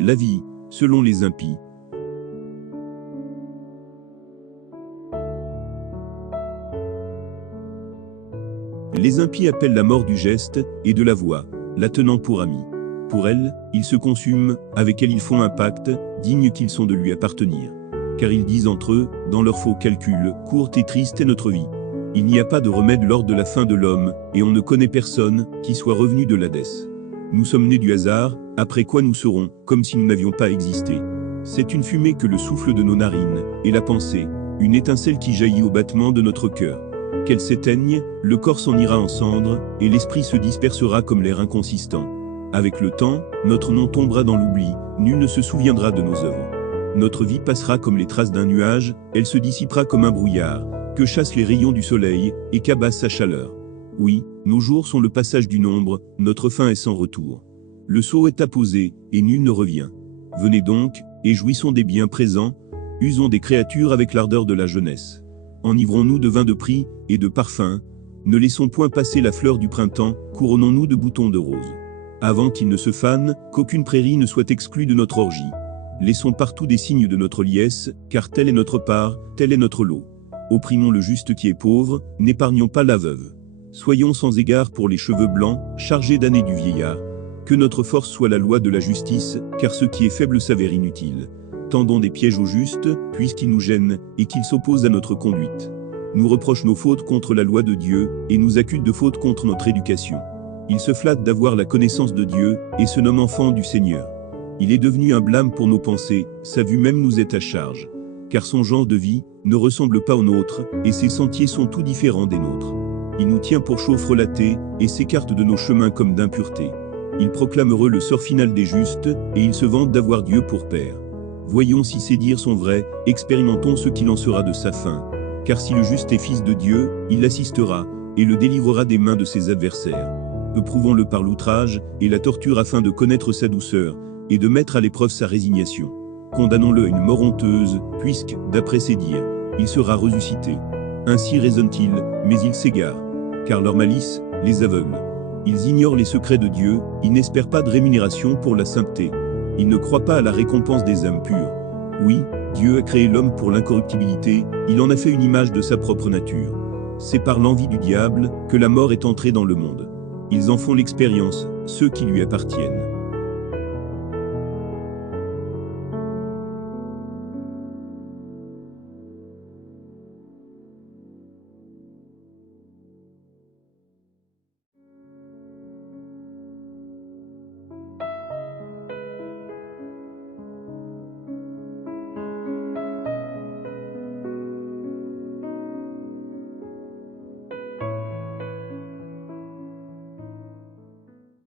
la vie, selon les impies. Les impies appellent la mort du geste et de la voix, la tenant pour amie. Pour elle, ils se consument, avec elle ils font un pacte, dignes qu'ils sont de lui appartenir. Car ils disent entre eux, dans leurs faux calculs, courte et triste est notre vie. Il n'y a pas de remède lors de la fin de l'homme, et on ne connaît personne qui soit revenu de l'Hadès. Nous sommes nés du hasard, après quoi nous serons, comme si nous n'avions pas existé. C'est une fumée que le souffle de nos narines, et la pensée, une étincelle qui jaillit au battement de notre cœur. Qu'elle s'éteigne, le corps s'en ira en cendres, et l'esprit se dispersera comme l'air inconsistant. Avec le temps, notre nom tombera dans l'oubli, nul ne se souviendra de nos œuvres. Notre vie passera comme les traces d'un nuage, elle se dissipera comme un brouillard, que chassent les rayons du soleil, et qu'abasse sa chaleur. Oui, nos jours sont le passage d'une ombre, notre fin est sans retour. Le sceau est apposé, et nul ne revient. Venez donc, et jouissons des biens présents, usons des créatures avec l'ardeur de la jeunesse. Enivrons-nous de vin de prix, et de parfums, ne laissons point passer la fleur du printemps, couronnons-nous de boutons de rose. Avant qu'il ne se fane, qu'aucune prairie ne soit exclue de notre orgie. Laissons partout des signes de notre liesse, car telle est notre part, tel est notre lot. Opprimons le juste qui est pauvre, n'épargnons pas la veuve. Soyons sans égard pour les cheveux blancs, chargés d'années du vieillard. Que notre force soit la loi de la justice, car ce qui est faible s'avère inutile. Tendons des pièges aux justes, puisqu'ils nous gênent, et qu'ils s'opposent à notre conduite. Nous reprochent nos fautes contre la loi de Dieu, et nous accusent de fautes contre notre éducation. Il se flatte d'avoir la connaissance de Dieu, et se nomme enfant du Seigneur. Il est devenu un blâme pour nos pensées, sa vue même nous est à charge. Car son genre de vie ne ressemble pas au nôtre, et ses sentiers sont tout différents des nôtres. Il nous tient pour chauves relatés, et s'écarte de nos chemins comme d'impureté. Il proclame heureux le sort final des justes, et il se vante d'avoir Dieu pour père. Voyons si ces dires sont vrais, expérimentons ce qu'il en sera de sa fin. Car si le juste est fils de Dieu, il l'assistera, et le délivrera des mains de ses adversaires. Éprouvons-le par l'outrage, et la torture afin de connaître sa douceur, et de mettre à l'épreuve sa résignation. Condamnons-le à une mort honteuse, puisque, d'après ses dires, il sera ressuscité. Ainsi raisonne-t-il, mais il s'égare. Car leur malice les aveugle. Ils ignorent les secrets de Dieu, ils n'espèrent pas de rémunération pour la sainteté. Ils ne croient pas à la récompense des âmes pures. Oui, Dieu a créé l'homme pour l'incorruptibilité, il en a fait une image de sa propre nature. C'est par l'envie du diable que la mort est entrée dans le monde. Ils en font l'expérience, ceux qui lui appartiennent.